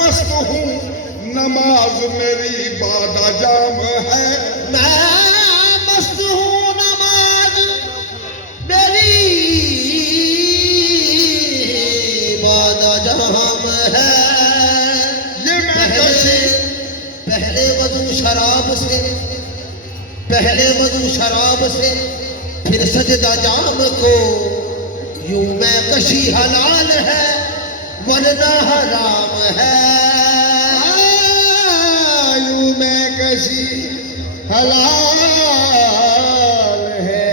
मस्त हूँ, नमाज मेरी बादा जाम है। मैं मस्त हूँ, नमाज मेरी बादा जाम है। ये मैं पहले वजू शराब से, पहले वजू शराब से, फिर सजदा जाम को, यूं मैं कशी हलाल है वरना हराम है। यूं मैं कशी हलाल है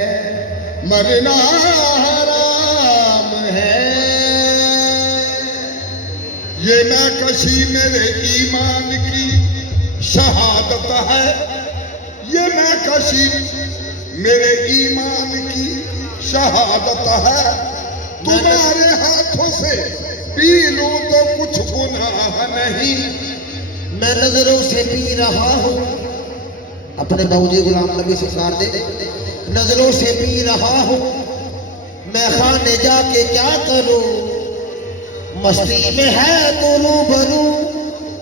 मरना हराम है। ये मैं कशी मेरे ईमान की शहादत है। ये मैं कशी मेरे ईमान की शहादत है। तुम्हारे हाथों से पी लूं तो कुछ गुनाह नहीं। मैं नजरों से पी रहा हूँ, अपने बाबूजी गुलाम नबी सरकार दे, नजरों से पी रहा हूँ, मैं खाने जाके क्या करूँ। मस्ती में है तो रूबरू,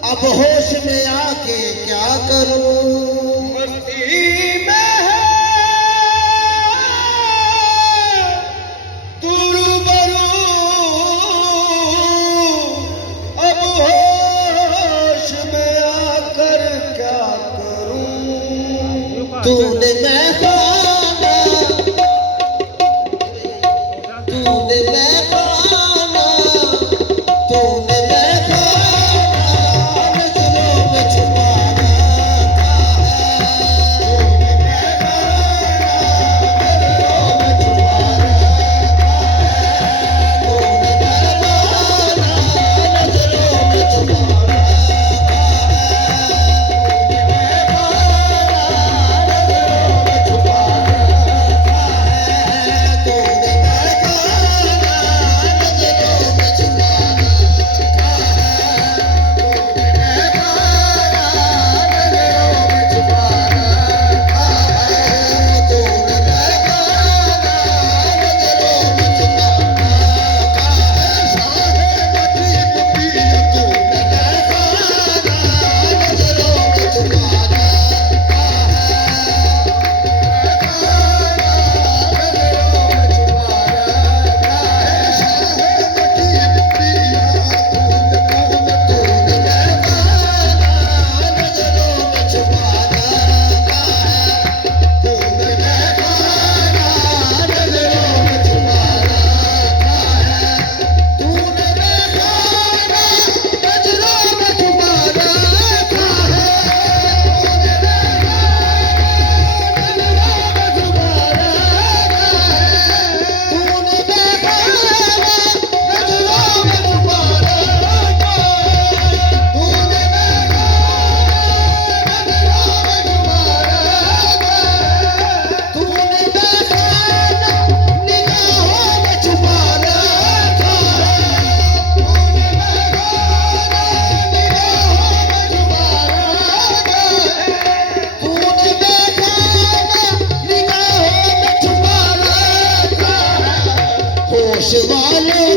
अब होश में आके क्या करूँ। मस्ती में है तू रूबरू, अब होश में आकर क्या करूं। तूने मैं खाना, तूने मैं खाना, तूने मैं खाना, नजरों में छुपा रखा है। तूने मैं खाना, नजरों में छुपा रखा है। तूने मैं खाना, नजरों में छुपा रखा है। होश वालों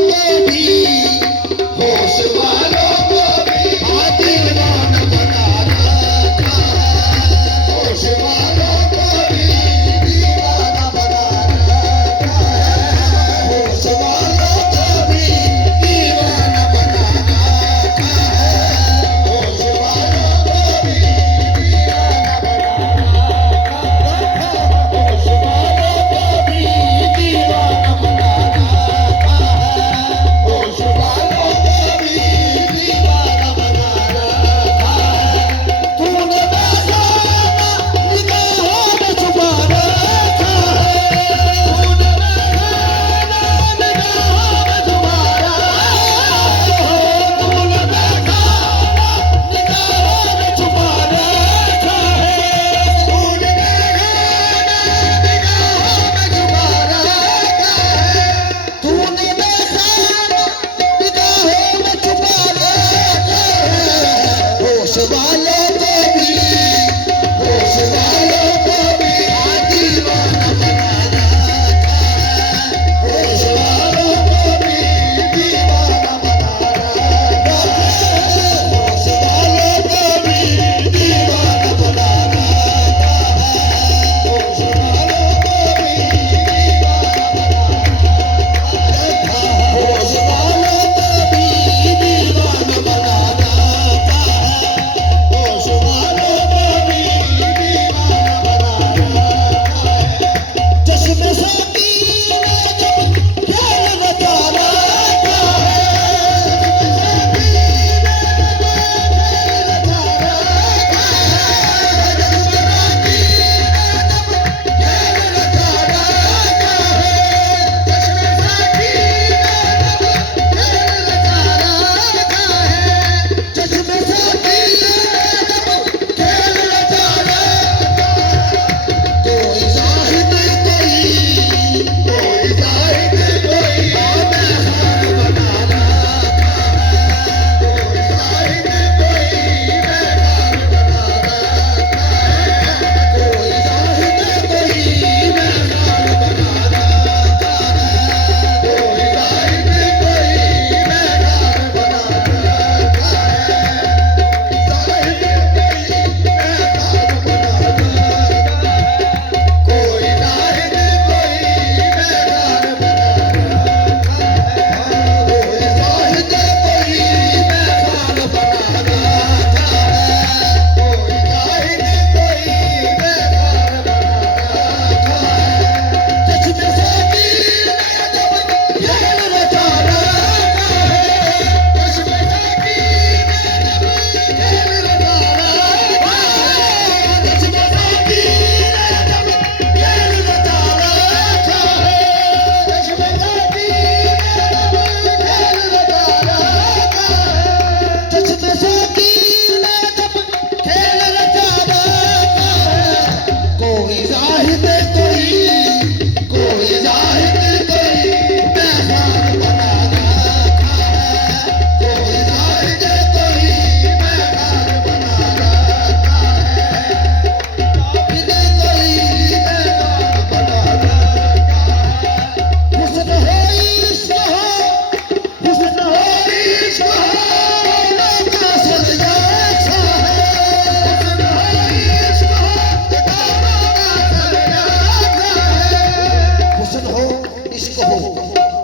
इश्क हो,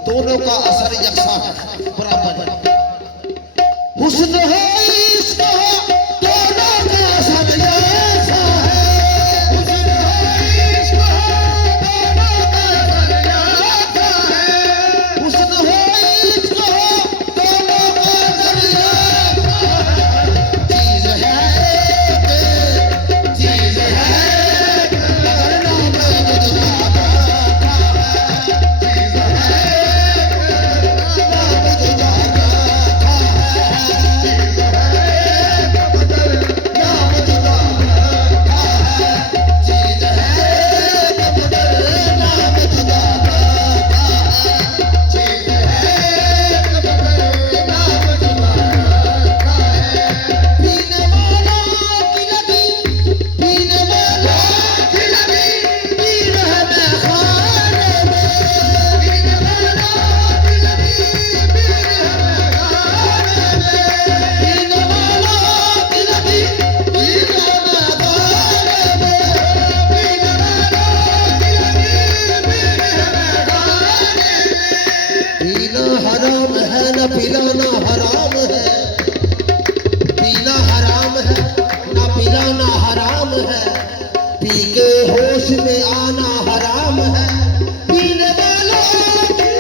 दोनों का असर यकसा है, बराबर है। हुस्न हो इश्क हो, दोनों का असर यकसा है। हुस्न हो इश्क हो, दोनों का असर यकसा है। हुस्न हो इश्क हो, दोनों का असर यकसा है। चीज है एक, चीज है एक, मगर नाम जुदा रखा है। चीज है एक, नाम जुदा रखा है। चीज है एक, मगर नाम जुदा रखा है। चीज है एक, मगर नाम जुदा रखा है। चीज है एक, मगर नाम जुदा रखा है। पीने वालों की लगी, पीने वालों की लगी, पीर है मैखाने में। पीने वालों की लगी, पीर है मैखाने में। पीने वालों की लगी, पीर है मैखाने में। पीने वालों की लगी, पीर है मैखाने में। पीना हराम है न पिलाना हराम है। पीना हराम है ना पिलाना हराम है। पी के होश में आना हराम है। पीने वालों की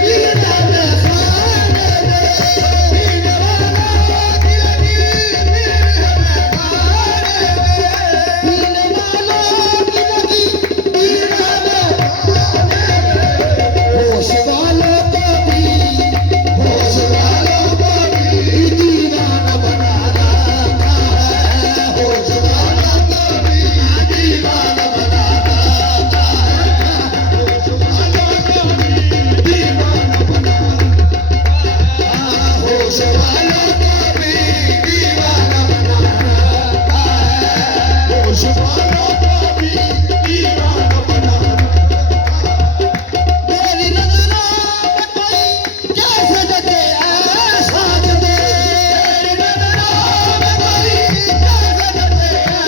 पीना में खाने में। पीने वालों की लगी, पीर है मैखाने में। पीने वालों की लगी, पीर है मैखाने में। होश वालों को भी, होश वालों को भी दीवाना बना रखा है। होश वालों को भी दीवाना बना रखा है। होश वालों को भी दीवाना बना रखा है। होश वालों को भी दीवाना बना रखा है। होश वालों को भी दीवाना बना रखा है। मेरी नजरों में कोई कैसे जगे ऐसा जगे। मेरी नजरों में कोई कैसे जगे ऐसा जगे।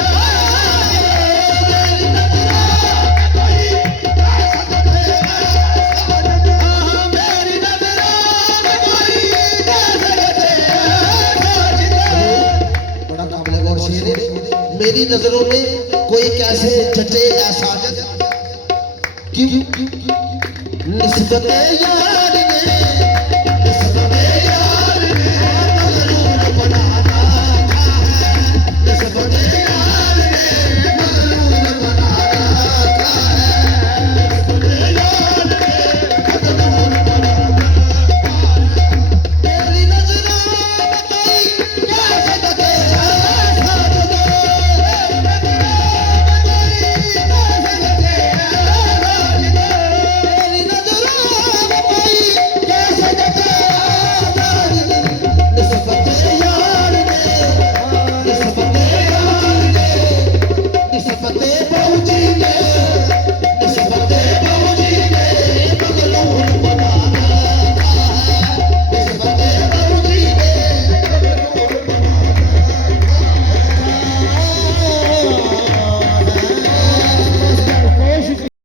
मेरी नजरों में कोई कैसे जगे ऐसा जगे। मेरी नजरों में कोई कैसे जगे ऐसा जगे। बड़ा काबिल गौर शेर है। मेरी नजरों में कोई कैसे जचे ऐसा जगे। क्यों निस्बत यार ने